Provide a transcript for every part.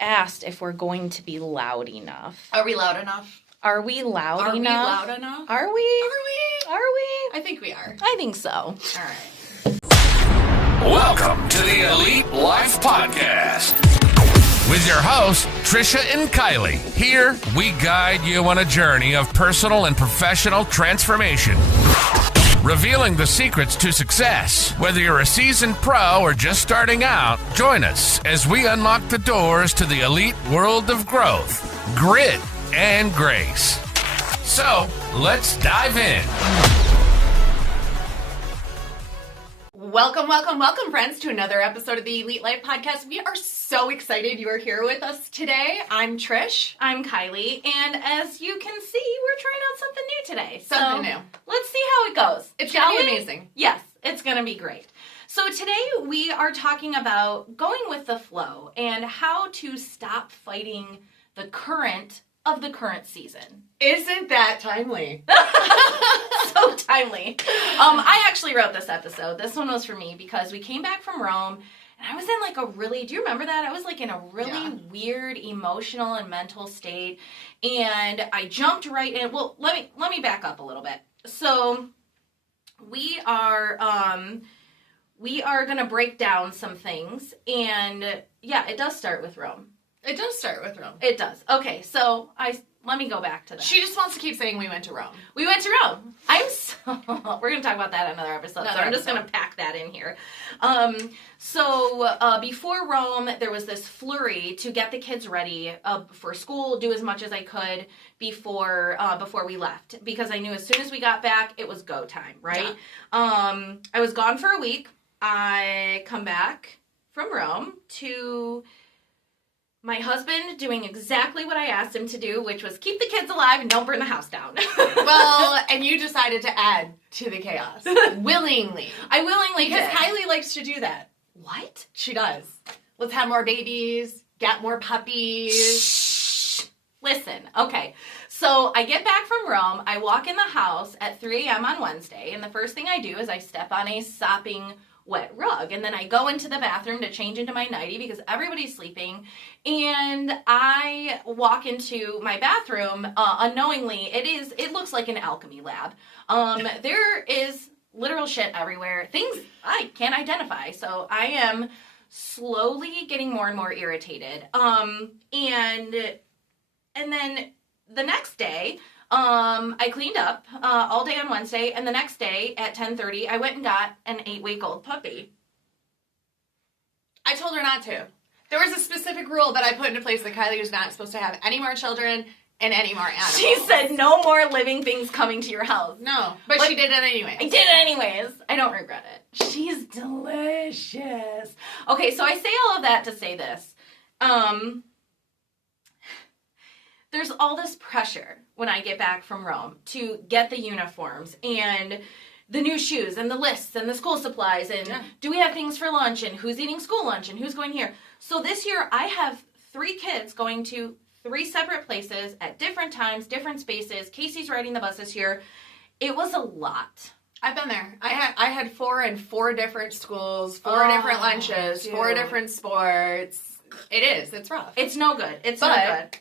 asked if we're going to be loud enough. Are we loud enough? Are we loud enough? Are we loud enough? Are we? I think we are. I think so. All right. Welcome to the Elite Life Podcast with your hosts, Trisha and Kylie. Here, we guide you on a journey of personal and professional transformation, revealing the secrets to success. Whether you're a seasoned pro or just starting out, join us as we unlock the doors to the elite world of growth, grit, and grace. So, let's dive in. Welcome, friends, to another episode of the Elite Life Podcast. We are so excited you are here with us today. I'm Trish. I'm Kylie, and as you can see, we're trying out something new today. Something new. Let's see how it goes. It's going to be amazing. Yes, it's going to be great. So today we are talking about going with the flow and how to stop fighting the current of the current season. Isn't that timely? So timely. I actually wrote this episode. This one was for me because we came back from Rome and I was in like a really, do you remember that? I was like in a really weird emotional and mental state, and I jumped right in. Well, let me back up a little bit. So we are going to break down some things, and yeah, it does start with Rome. It does start with Rome. It does. Okay, so let me go back to that. She just wants to keep saying we went to Rome. We went to Rome. We're going to talk about that in another episode. I'm just going to pack that in here. Before Rome, there was this flurry to get the kids ready for school, do as much as I could before we left, because I knew as soon as we got back, it was go time, right? Yeah. I was gone for a week. I come back from Rome to my husband doing exactly what I asked him to do, which was keep the kids alive and don't burn the house down. Well, and you decided to add to the chaos. Willingly. I willingly did. Because Kylie likes to do that. What? She does. Let's have more babies, get more puppies. Shh. Listen, okay. So I get back from Rome, I walk in the house at 3 a.m. on Wednesday, and the first thing I do is I step on a sopping wet rug, and then I go into the bathroom to change into my nightie because everybody's sleeping, and I walk into my bathroom unknowingly. It looks like an alchemy lab. There is literal shit everywhere, things I can't identify, so I am slowly getting more and more irritated. And then the next day, I cleaned up all day on Wednesday, and the next day at 10:30, I went and got an 8-week-old puppy. I told her not to. There was a specific rule that I put into place that Kylie was not supposed to have any more children and any more animals. She said no more living things coming to your house. No, but she did it anyway. I did it anyways. I don't regret it. She's delicious. Okay, so I say all of that to say this. There's all this pressure when I get back from Rome to get the uniforms and the new shoes and the lists and the school supplies and do we have things for lunch and who's eating school lunch and who's going here. So this year I have 3 kids going to 3 separate places at different times, different spaces. Casey's riding the bus this year. It was a lot. I've been there. I had 4 in 4 different schools, 4 different lunches, dude. 4 different sports. It's rough. It's no good. It's no good.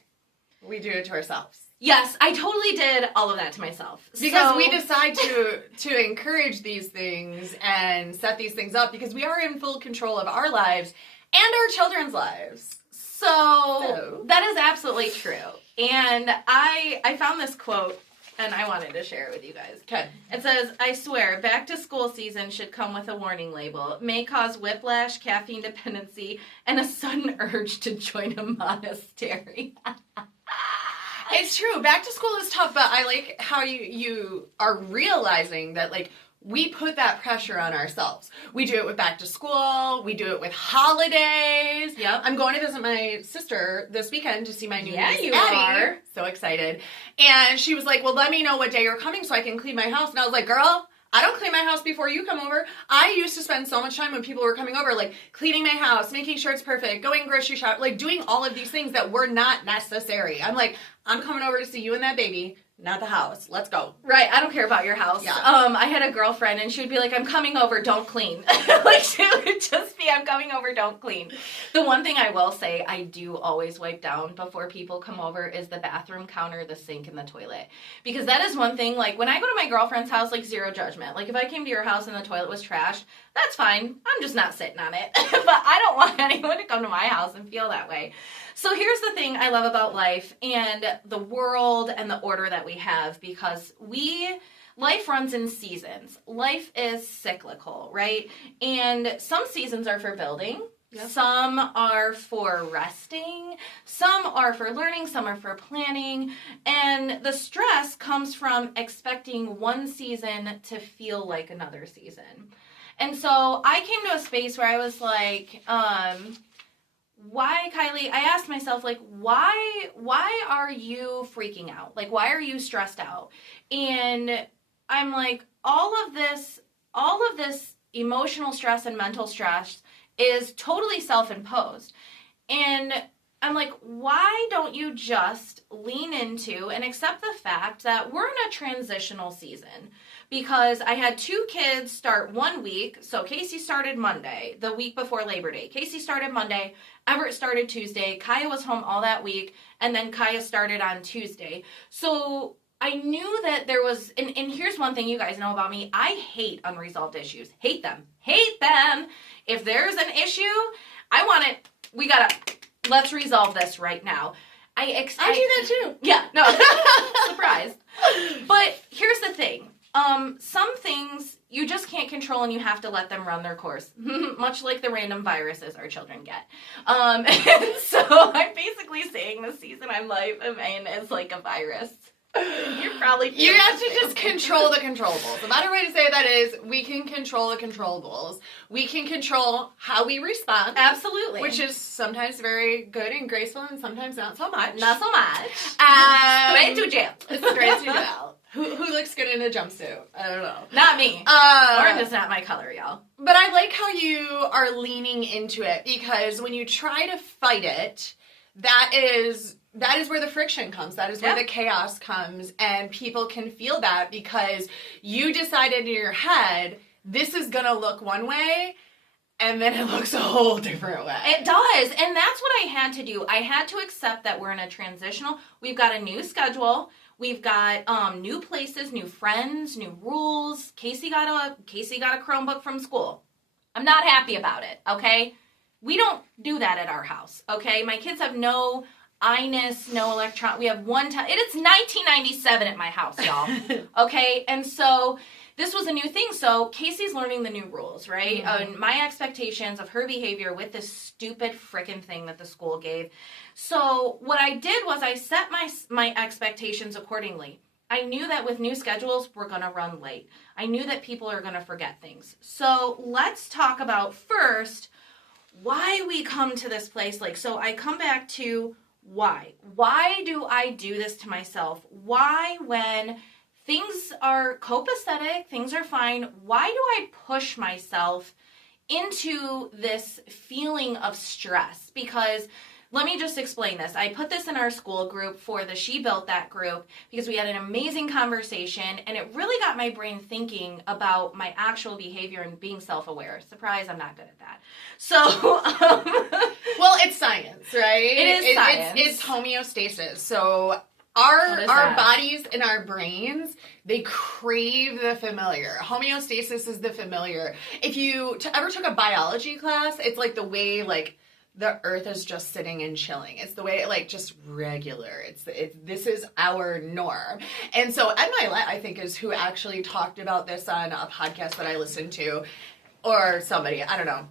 We do it to ourselves. Yes, I totally did all of that to myself. Because we decide to encourage these things and set these things up because we are in full control of our lives and our children's lives. So that is absolutely true. And I found this quote and I wanted to share it with you guys. Okay. It says, I swear, back to school season should come with a warning label. It may cause whiplash, caffeine dependency, and a sudden urge to join a monastery. It's true. Back to school is tough, but I like how you are realizing that, like, we put that pressure on ourselves. We do it with back to school. We do it with holidays. Yep. I'm going to visit my sister this weekend to see my new niece, you Addie. are. So excited. And she was like, well, let me know what day you're coming so I can clean my house. And I was like, girl, I don't clean my house before you come over. I used to spend so much time when people were coming over, like, cleaning my house, making sure it's perfect, going grocery shop, like, doing all of these things that were not necessary. I'm like, I'm coming over to see you and that baby. not the house. Let's go. Right, I don't care about your house. Yeah. I had a girlfriend, and she would be like, I'm coming over, don't clean. Like, she would just be, I'm coming over, don't clean. The one thing I will say I do always wipe down before people come over is the bathroom counter, the sink, and the toilet. Because that is one thing, like, when I go to my girlfriend's house, like, zero judgment. Like, if I came to your house and the toilet was trashed, that's fine. I'm just not sitting on it. But I don't want anyone to come to my house and feel that way. So here's the thing I love about life and the world and the order that we have, because life runs in seasons. Life is cyclical, right? And some seasons are for building. Yep. Some are for resting. Some are for learning. Some are for planning. And the stress comes from expecting one season to feel like another season. And so I came to a space where I was like, why, Kylie? I asked myself, like, why are you freaking out? Like, why are you stressed out? And I'm like, all of this emotional stress and mental stress is totally self-imposed. And I'm like, why don't you just lean into and accept the fact that we're in a transitional season? Because I had 2 kids start 1 week. So Casey started Monday, the week before Labor Day. Casey started Monday. Everett started Tuesday. Kaya was home all that week. And then Kaya started on Tuesday. So I knew that there was, and here's one thing you guys know about me. I hate unresolved issues. Hate them. Hate them. If there's an issue, I want it, let's resolve this right now. I do that too. Yeah, no, surprise. But here's the thing. Some things you just can't control and you have to let them run their course. Much like the random viruses our children get. And so I'm basically saying the season I'm in is like a virus. You're probably You have to just control the controllables. The better way to say that is we can control the controllables. We can control how we respond. Absolutely. Which is sometimes very good and graceful and sometimes not so much. Not so much. Straight to jail. Straight to jail. Who looks good in a jumpsuit? I don't know. Not me. Orange is not my color, y'all. But I like how you are leaning into it, because when you try to fight it, that is where the friction comes. That is where the chaos comes, and people can feel that because you decided in your head, this is going to look one way, and then it looks a whole different way. It does, and that's what I had to do. I had to accept that we're in a transitional, we've got a new schedule, we've got new places, new friends, new rules. Casey got a Chromebook from school. I'm not happy about it, okay? We don't do that at our house, okay? My kids have no INIS, no electron. We have one time. It's 1997 at my house, y'all. Okay? And so this was a new thing. So Casey's learning the new rules, right? Mm-hmm. And my expectations of her behavior with this stupid frickin' thing that the school gave. So what I did was I set my expectations accordingly. I knew that with new schedules, we're going to run late. I knew that people are going to forget things. So let's talk about first why we come to this place. Like, so I come back to why. Why do I do this to myself? Why, when things are copacetic, things are fine, why do I push myself into this feeling of stress? Because let me just explain this. I put this in our school group for the She Built That group because we had an amazing conversation, and it really got my brain thinking about my actual behavior and being self-aware. Surprise, I'm not good at that. So, well, it's science, right? It is science. It's homeostasis. So our bodies and our brains, they crave the familiar. Homeostasis is the familiar. If you ever took a biology class, it's like the way, like, the earth is just sitting and chilling. It's the way, like, just regular. This is our norm. And so Ed Milet, I think, is who actually talked about this on a podcast that I listened to, or somebody, I don't know.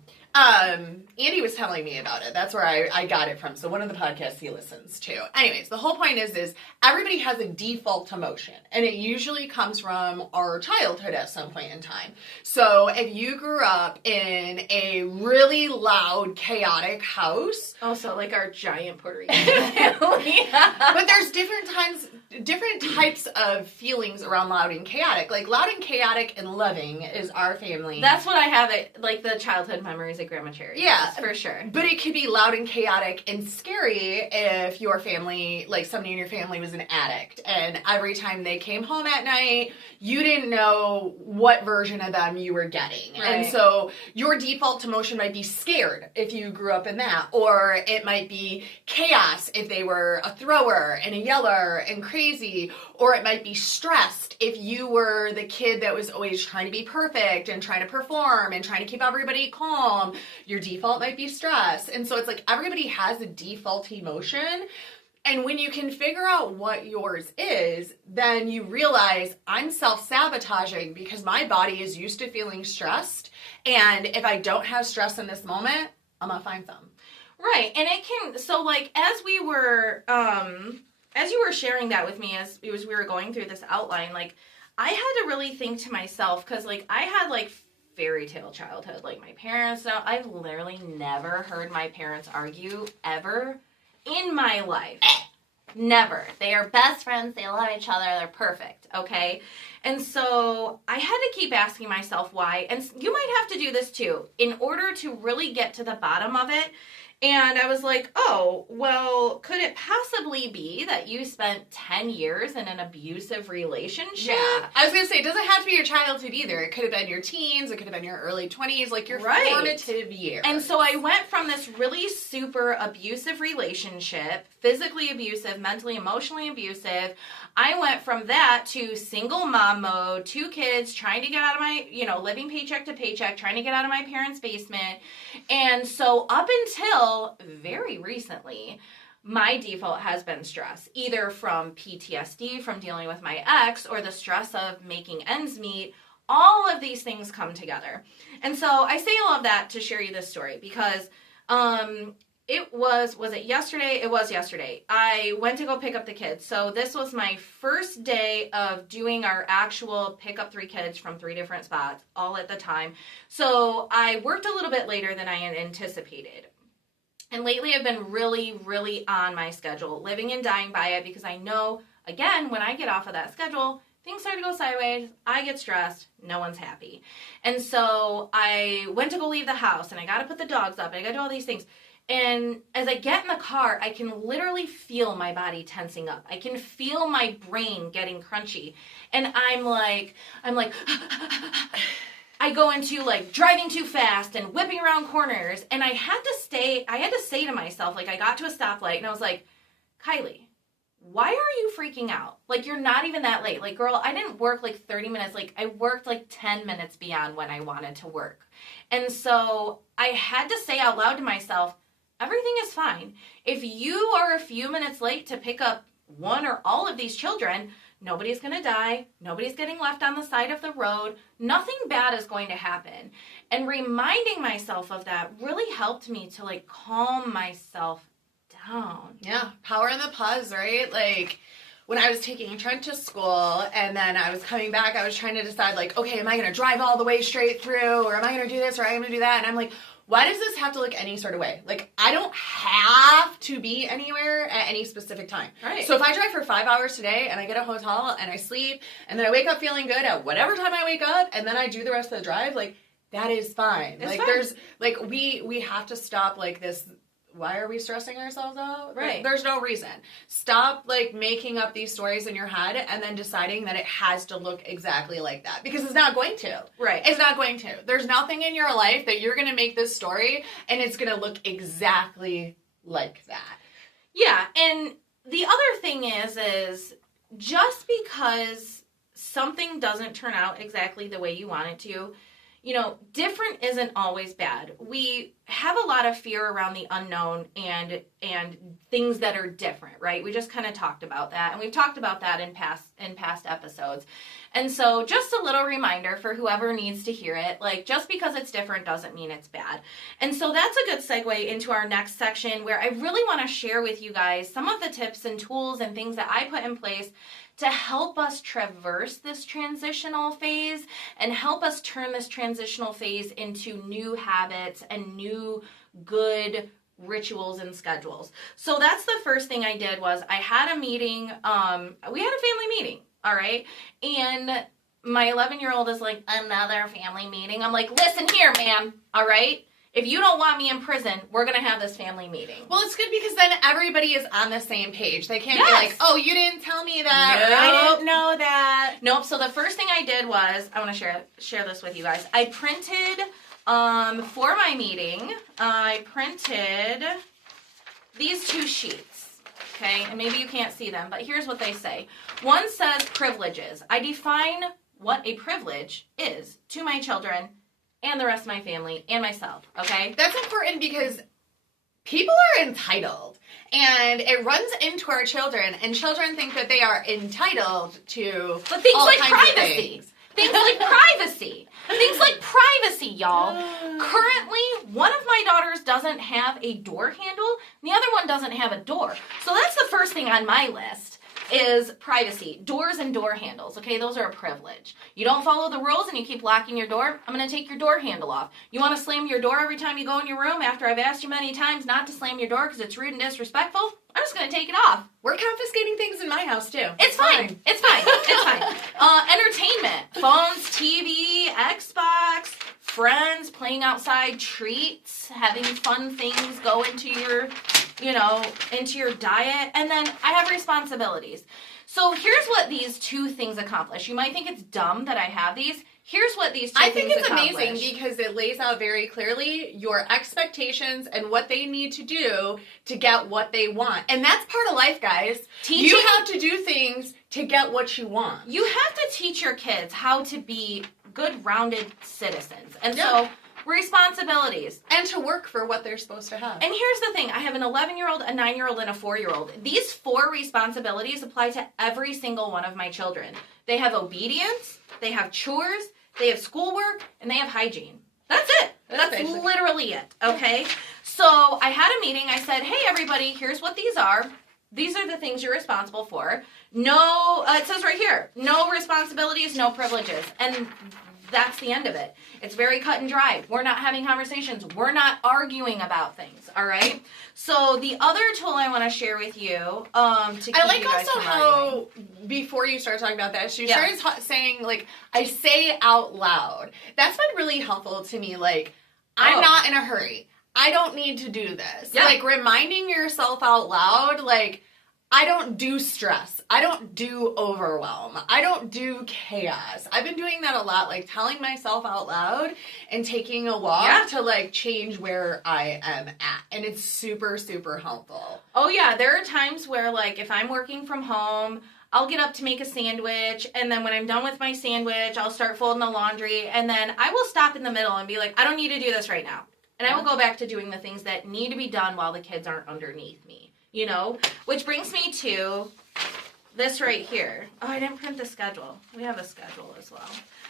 Andy was telling me about it. That's where I got it from. So one of the podcasts he listens to. Anyways, the whole point is everybody has a default emotion, and it usually comes from our childhood at some point in time. So if you grew up in a really loud, chaotic house. Also, like our giant Puerto Rican family. But there's different times different types of feelings around loud and chaotic. Like loud and chaotic and loving is our family. That's what I have at, like, the childhood memories at Grandma Cherry. Yeah. For sure. But it could be loud and chaotic and scary if your family, like somebody in your family was an addict. And every time they came home at night, you didn't know what version of them you were getting. Right. And so your default emotion might be scared if you grew up in that. Or it might be chaos if they were a thrower and a yeller and crazy. Or it might be stressed if you were the kid that was always trying to be perfect and trying to perform and trying to keep everybody calm. Your default might be stress. And so it's like everybody has a default emotion. And when you can figure out what yours is, then you realize I'm self-sabotaging because my body is used to feeling stressed. And if I don't have stress in this moment, I'm going to find some. Right. And it can, so like, as you were sharing that with me, as we were going through this outline, like, I had to really think to myself, because, like, I had, like, fairy tale childhood. Like, my parents, I've literally never heard my parents argue ever in my life. Never. They are best friends. They love each other. They're perfect. Okay? And so I had to keep asking myself why. And you might have to do this too in order to really get to the bottom of it. And I was like, oh, well, could it possibly be that you spent 10 years in an abusive relationship? Yeah. I was going to say, it doesn't have to be your childhood either. It could have been your teens. It could have been your early 20s, like your formative years. And so I went from this really super abusive relationship, physically abusive, mentally, emotionally abusive. I went from that to single mom mode, 2 kids, trying to get out of my, living paycheck to paycheck, trying to get out of my parents' basement. And so up until very recently, my default has been stress, either from PTSD, from dealing with my ex, or the stress of making ends meet. All of these things come together. And so I say all of that to share you this story because was it yesterday? It was yesterday. I went to go pick up the kids. So this was my first day of doing our actual pick up 3 kids from 3 different spots, all at the time. So I worked a little bit later than I had anticipated. And lately I've been really, really on my schedule, living and dying by it, because I know, again, when I get off of that schedule, things start to go sideways, I get stressed, no one's happy. And so I went to go leave the house, and I got to put the dogs up, and I got to do all these things. And as I get in the car, I can literally feel my body tensing up. I can feel my brain getting crunchy. And I'm like, I go into like driving too fast and whipping around corners. And I had to say to myself, like, I got to a stoplight and I was like, Kylie, why are you freaking out? Like, you're not even that late. Like, girl, I didn't work like 30 minutes. Like, I worked like 10 minutes beyond when I wanted to work. And so I had to say out loud to myself, everything is fine. If you are a few minutes late to pick up one or all of these children, nobody's going to die. Nobody's getting left on the side of the road. Nothing bad is going to happen. And reminding myself of that really helped me to like calm myself down. Yeah. Power in the pause, right? Like, when I was taking Trent to school and then I was coming back, I was trying to decide, like, okay, am I going to drive all the way straight through, or am I going to do this, or am I going to do that? And I'm like, why does this have to look any sort of way? Like, I don't have to be anywhere at any specific time. Right. So if I drive for 5 hours today and I get a hotel and I sleep and then I wake up feeling good at whatever time I wake up and then I do the rest of the drive, like, that is fine. It's like, fine. There's, like, we have to stop, like, this. Why are we stressing ourselves out? Right. There's no reason. Stop, like, making up these stories in your head and then deciding that it has to look exactly like that. Because it's not going to. Right. It's not going to. There's nothing in your life that you're going to make this story and it's going to look exactly like that. Yeah, and the other thing is just because something doesn't turn out exactly the way you want it to, different isn't always bad. We have a lot of fear around the unknown and things that are different, right? We just kind of talked about that, and we've talked about that in past episodes. And so just a little reminder for whoever needs to hear it, like, just because it's different doesn't mean it's bad. And so that's a good segue into our next section, where I really want to share with you guys some of the tips and tools and things that I put in place to help us traverse this transitional phase and help us turn this transitional phase into new habits and new good rituals and schedules. So that's the first thing I did was I had a meeting. We had a family meeting. All right. And my 11-year-old is like, another family meeting. I'm like, listen here, ma'am. All right. If you don't want me in prison, we're going to have this family meeting. Well, it's good because then everybody is on the same page. They can't be like, oh, you didn't tell me that. Nope. Or I didn't know that. Nope. So the first thing I did was, I want to share this with you guys. I printed, for my meeting, I printed these 2 sheets. Okay. And maybe you can't see them, but here's what they say. One says privileges. I define what a privilege is to my children and the rest of my family and myself, okay? That's important because people are entitled, and it runs into our children, and children think that they are entitled to but things all like kinds privacy. of things. Things like privacy. Things like privacy, y'all. Currently, one of my daughters doesn't have a door handle, and the other one doesn't have a door. So that's the first thing on my list. Is privacy. Doors and door handles, okay? Those are a privilege. You don't follow the rules and you keep locking your door, I'm going to take your door handle off. You want to slam your door every time you go in your room after I've asked you many times not to slam your door because it's rude and disrespectful? I'm just going to take it off. We're confiscating things in my house, too. It's fine. It's fine. It's fine. Entertainment. Phones, TV, Xbox, friends, playing outside, treats, having fun things go into your into your diet. And then I have responsibilities. So here's what these 2 things accomplish. You might think it's dumb that I have these. Here's what these 2 things accomplish. I think it's amazing because it lays out very clearly your expectations and what they need to do to get what they want. And that's part of life, guys. You have to do things to get what you want. You have to teach your kids how to be good, rounded citizens. And so responsibilities. And to work for what they're supposed to have. And here's the thing. I have an 11-year-old, a 9-year-old, and a 4-year-old. These 4 responsibilities apply to every single one of my children. They have obedience, they have chores, they have schoolwork, and they have hygiene. That's it. That's literally it, okay? So I had a meeting. I said, hey, everybody, here's what these are. These are the things you're responsible for. No, it says right here, no responsibilities, no privileges. And that's the end of it. It's very cut and dry. We're not having conversations. We're not arguing about things, all right? So the other tool I want to share with you to keep I like you guys also from how, arguing. before you start talking about that, she started saying, like, I say out loud. That's been really helpful to me. Like, I'm not in a hurry. I don't need to do this. Yeah. Like, reminding yourself out loud, like, I don't do stress. I don't do overwhelm. I don't do chaos. I've been doing that a lot, like telling myself out loud and taking a walk to like change where I am at. And it's super, super helpful. Oh yeah, there are times where like if I'm working from home, I'll get up to make a sandwich, and then when I'm done with my sandwich, I'll start folding the laundry, and then I will stop in the middle and be like, I don't need to do this right now. And I will go back to doing the things that need to be done while the kids aren't underneath me. You know, which brings me to this right here. Oh, I didn't print the schedule. We have a schedule as well.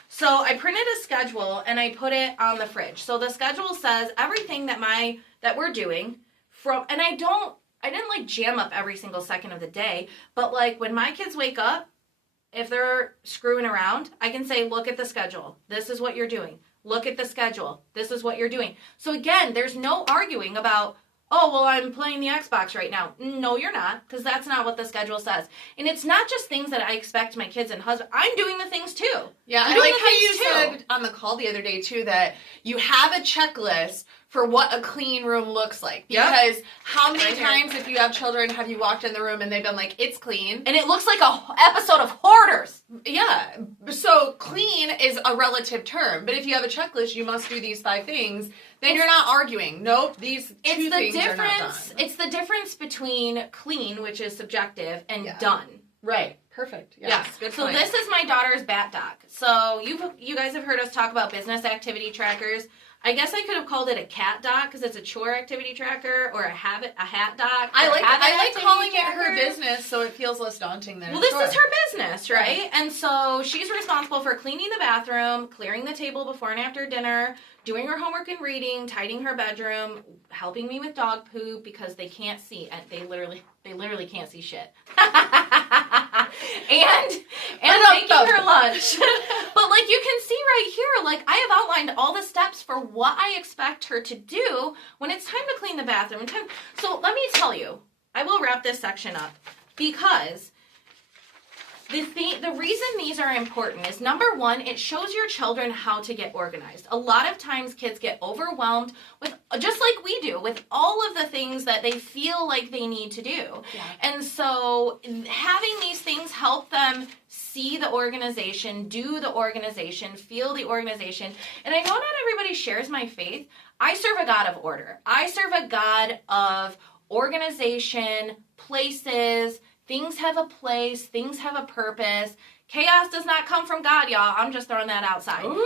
So I printed a schedule and I put it on the fridge. So the schedule says everything that we're doing and I didn't like jam up every single second of the day, but like when my kids wake up, if they're screwing around, I can say, look at the schedule. This is what you're doing. Look at the schedule. This is what you're doing. So again, there's no arguing about, oh, well, I'm playing the Xbox right now. No, you're not, because that's not what the schedule says. And it's not just things that I expect my kids and husband. I'm doing the things, too. Yeah, I like how you said on the call the other day, too, that you have a checklist for what a clean room looks like. Because how many times, if you have children, have you walked in the room and they've been like, it's clean? And it looks like a episode of Hoarders. Yeah. So clean is a relative term. But if you have a checklist, you must do these 5 things. Then you're not arguing. Nope, these 2 things are not done. It's the difference between clean, which is subjective, and done. Right. Perfect. Yes. Good so point. this is my daughter's bat doc. So you guys have heard us talk about business activity trackers. I guess I could have called it a cat doc because it's a chore activity tracker, or a hat doc. I like calling it her business so it feels less daunting than this is her business, right? Yeah. And so she's responsible for cleaning the bathroom, clearing the table before and after dinner, doing her homework and reading, tidying her bedroom, helping me with dog poop because they can't see. They literally can't see shit. and making her lunch. But like you can see right here, like I have outlined all the steps for what I expect her to do when it's time to clean the bathroom. So let me tell you, I will wrap this section up because the reason these are important is, number one, it shows your children how to get organized. A lot of times kids get overwhelmed with, just like we do, with all of the things that they feel like they need to do. Yeah. And so having these things help them see the organization, do the organization, feel the organization. And I know not everybody shares my faith. I serve a God of order. I serve a God of organization, places. Things have a place. Things have a purpose. Chaos does not come from God, y'all. I'm just throwing that outside. Ooh,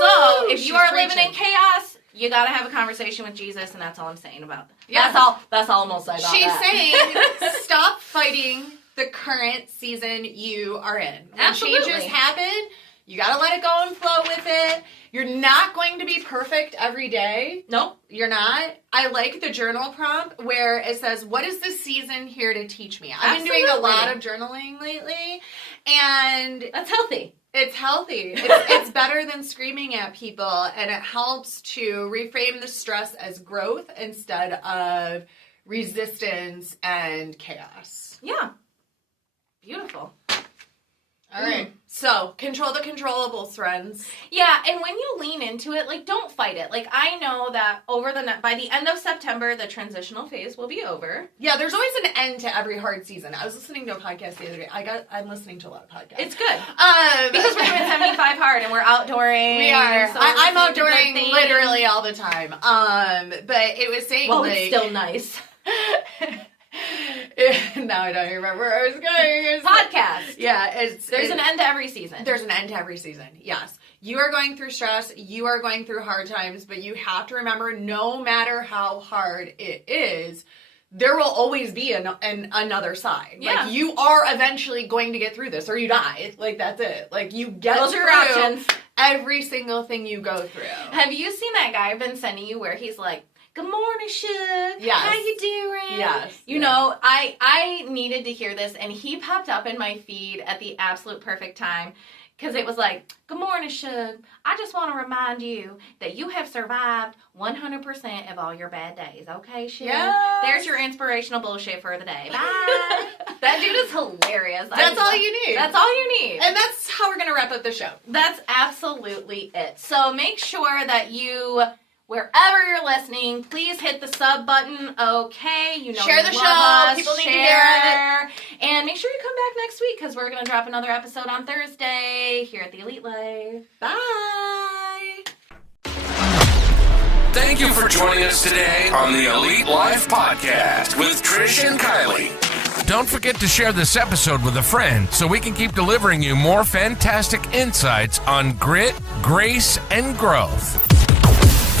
so if you are preaching. living in chaos, you got to have a conversation with Jesus, and that's all I'm saying about that. Yeah. That's all I'm going to say about She's that. saying, stop fighting the current season you are in. When Absolutely. changes happen, you got to let it go and flow with it. You're not going to be perfect every day. Nope. You're not. I like the journal prompt where it says, what is this season here to teach me? I've been doing a lot of journaling lately, and That's healthy. it's healthy. It's better than screaming at people, and it helps to reframe the stress as growth instead of resistance and chaos. Yeah. Beautiful. All right. So, control the controllables, friends. Yeah, and when you lean into it, like, don't fight it. Like, I know that by the end of September, the transitional phase will be over. Yeah, there's always an end to every hard season. I was listening to a podcast the other day. I'm listening to a lot of podcasts. It's good. Because we're doing 75 hard and we're outdooring. We are. So I'm listening to outdooring good things. literally all the time. But it was saying, Well, like... it's still nice. Now I don't remember where I was going. Podcast. Yeah, There's an end to every season. There's an end to every season, yes. You are going through stress, you are going through hard times, but you have to remember, no matter how hard it is, there will always be another side. Yeah. Like, you are eventually going to get through this, or you die. Like, that's it. Like, you get Those are through your options. every single thing you go through. Have you seen that guy I've been sending you where he's like, good morning, Shug. Yes. How you doing? Yes. You know, I needed to hear this, and he popped up in my feed at the absolute perfect time, because it was like, good morning, Shug. I just want to remind you that you have survived 100% of all your bad days. Okay, Shug? Yes. There's your inspirational bullshit for the day. Bye. That dude is hilarious. That's all you need. That's all you need. And that's how we're going to wrap up the show. That's absolutely it. So make sure that you, wherever you're listening, please hit the sub button. Okay, you know, Share you the love show. us. People need to Share. hear it. And make sure you come back next week because we're going to drop another episode on Thursday here at the Elite Life. Bye. Thank you for joining us today on the Elite Life Podcast with Trish and Kylie. Don't forget to share this episode with a friend so we can keep delivering you more fantastic insights on grit, grace, and growth.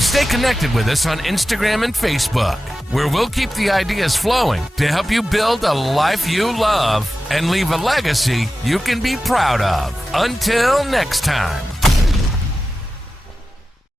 Stay connected with us on Instagram and Facebook, where we'll keep the ideas flowing to help you build a life you love and leave a legacy you can be proud of. Until next time.